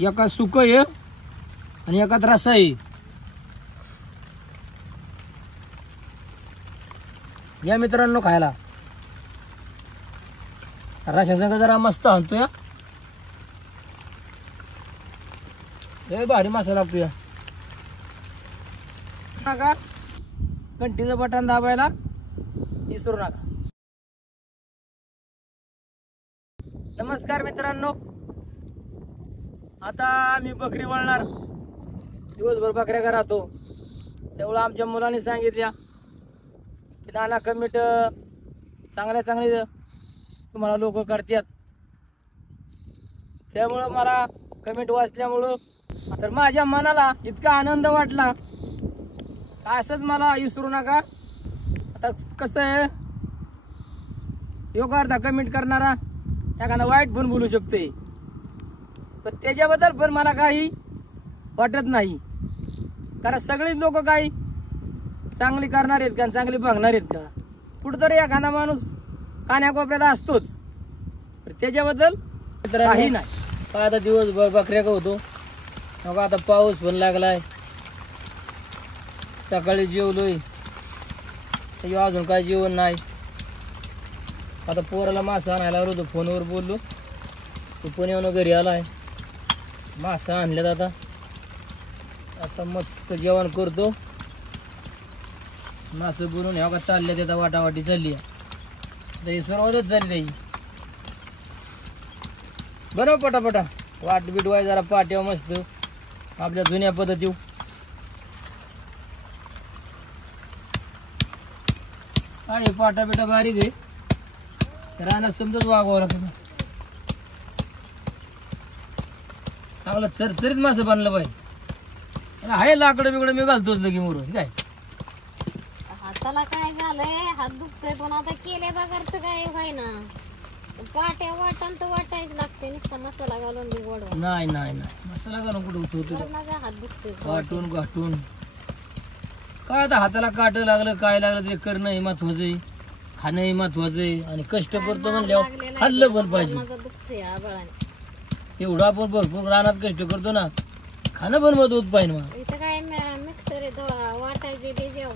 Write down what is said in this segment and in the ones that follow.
एका सुक आहे आणि एकात रस्सा आहे. या मित्रांनो खायला. रस्सा संग जरा मस्त आणतो या. लय भारी मसाला लागतो या. नका घंटीचं बटन दाबायला विसरू नका. नमस्कार मित्रांनो, आता आम्ही बकरी वळणार. दिवसभर बकऱ्या का राहतो, तेवढं आमच्या मुलांनी सांगितल्या की नाना कमिट चांगले तुम्हाला लोक करतात. त्यामुळं मला कमेंट वाचल्यामुळं तर माझ्या मनाला इतका आनंद वाटला. असंच मला विसरू नका. आता कसं आहे, योगा अर्धा कमेंट करणारा एखादा वाईट पण बोलू शकते, पण त्याच्याबद्दल पण मला काही वाटत नाही. कारण सगळीच लोक काही चांगली करणार आहेत का, चांगली बघणार आहेत का. कुठंतरी एखादा माणूस कान्याकोपऱ्याला असतोच, त्याच्याबद्दल काही नाही. काय आता दिवसभर बकऱ्या का होतो. आता पाऊस पण लागलाय. सकाळी जेवलोय, अजून काय जेवण नाही. आता पोराला मासा आणायला आलो होतो, फोनवर बोललो. तो पण येऊन घरी आलाय. मासा आणल्यात. आता मस्त जेवण करतो. मासं बनवून ह्या का चालल्या त्याचा वाटावाटी चालली आहे. सर्वच चालली त्याची. बनव पटापटा. वाट बिटवाय जरा पाट्या मस्त आपल्या जुन्या पद्धती. आणि पाटा बिटा बारीक आहे, रानात समजत वागवावं लागतं. चांगलं चरचरीत मासं बांधलं पाहिजे. आहे लाकडं बिकडं मी घालतोच लगी मोरून. काय हाताला काय झालंय, हात दुखतोय, पण आता केल्या बघायचं काय व्हाय ना. पाट्या वाटण तर वाटायच लागते, नुसता मसाला घालून गोडवा. नाही नाही नाही, मसाला घालून कुठं होतं. माझा हात दुखतोय वाटून गाठून. काय आता हाताला काट लागलं काय लागलं ते करणं हे महत्वाचं आहे, खाणं हे महत्वाचं आहे. आणि कष्ट करतो म्हणल्यावर खाल्लं पण पाहिजे. माझं दुखतंय आबाळाने. एवढा आपण भरपूर रानात कष्ट करतो ना, खाणं पण मत होत पाहिजे. मग इथं काय मिक्सर आहे, वाटायचे ते जेव.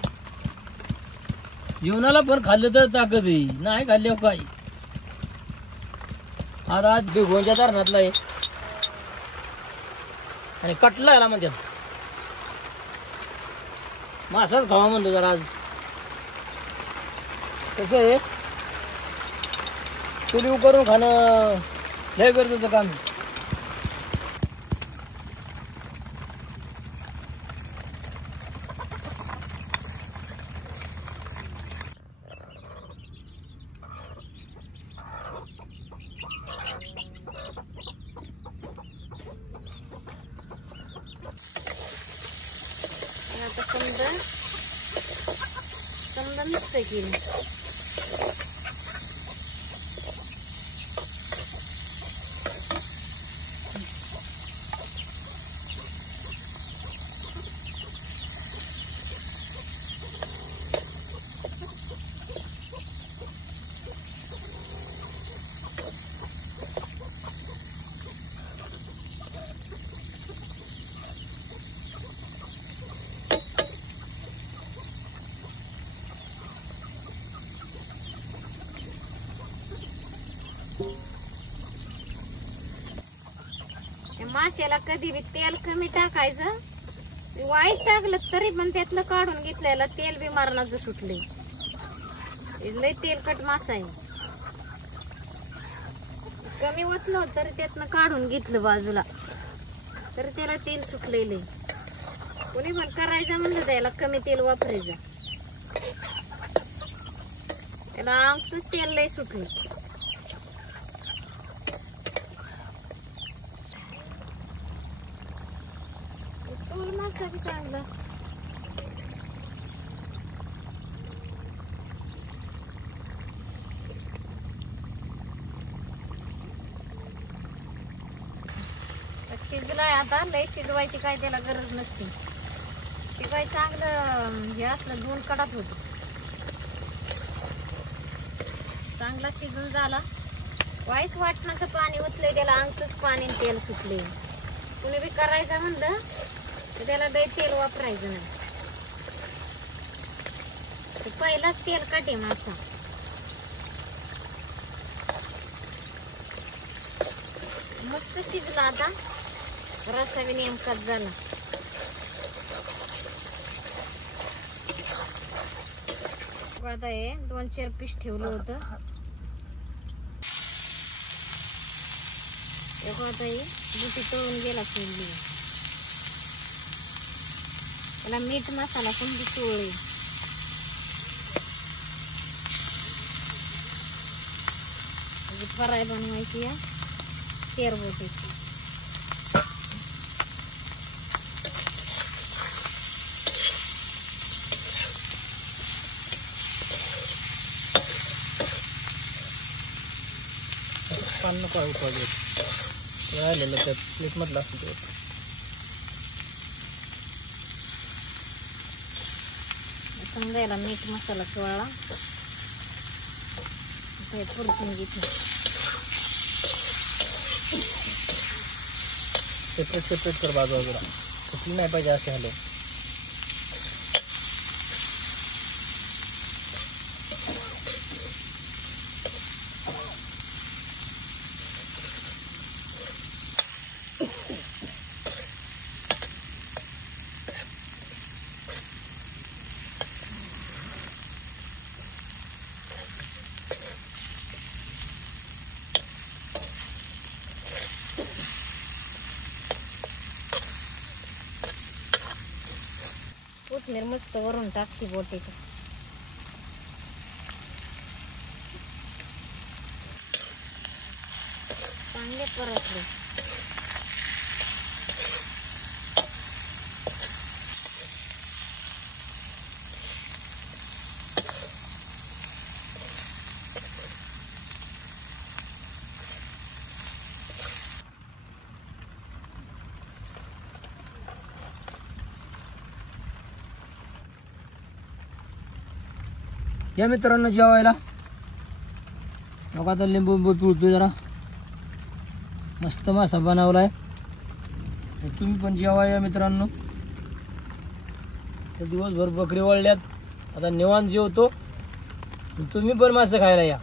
जीवनाला पण खाल्लं तर ताकद आहे, नाही खाल्ल्यावर काय. आता आज बेगोंच्या धरणातला आहे आणि कटला याला म्हणतात. मासाच खावा म्हणतो जरा आज. कसं आहे, चुलीव करून खाणं लय गरजेचं काम आहे. आता समजा नुसतं केली. माशाला कधी बी तेल कमी टाकायचं. वाईट टाकलं तरी पण त्यातलं काढून घेतलेलं तेल बी मरणाचं सुटले. लय तेलकट मासा आहे. कमी ओतलं तरी त्यातनं काढून घेतलं बाजूला, तरी त्याला तेल सुटलेलं. कोणी पण करायचं म्हणलं त्याला कमी तेल वापरायचं. त्याला अंगच तेल लय सुटलं. मासा बी चांगला असतो. शिजलाय आता. लय शिजवायची काय त्याला गरज नसते. ते काय चांगलं हे असलं दोन कडात होत. चांगला शिजून झाला. वाईस वाटणाचं पाणी ओतलंय त्याला, अंगच पाणी तेल सुटले. कुणी बी करायचं म्हणलं तर त्याला लय तेल वापरायचं नाही. ते पहिलाच तेल काटे मासा. मस्त शिजला. आता रस्सा बी नेमकाच झाला. आता हे 2-4 पीस ठेवलं होतं. आता हे बुटी तळून गेला सोडली. त्याला मीठ मसाला पण चोळी. फ्राय बनवायची आहे शेरबोटीची. पान नको राहिलेलं त्यात प्लेट मधलं असतं ते. समजायला मीठ मसाला चोळला. परतून घेतलं. सेपरेट कर बाजू जरा. कुठली नाही पाहिजे असे हॅलो. कोथमीर मस्त वरून टाकते बोटीचं. चांगले परतले. या मित्रांनो जेवायला. आता लिंबू पिळतो जरा. मस्त मासा बनवलाय. तुम्ही पण जेवा या मित्रांनो. दिवसभर बकरी वळल्यात. आता निवांत जेवतो. तुम्ही पण मासे खायला या.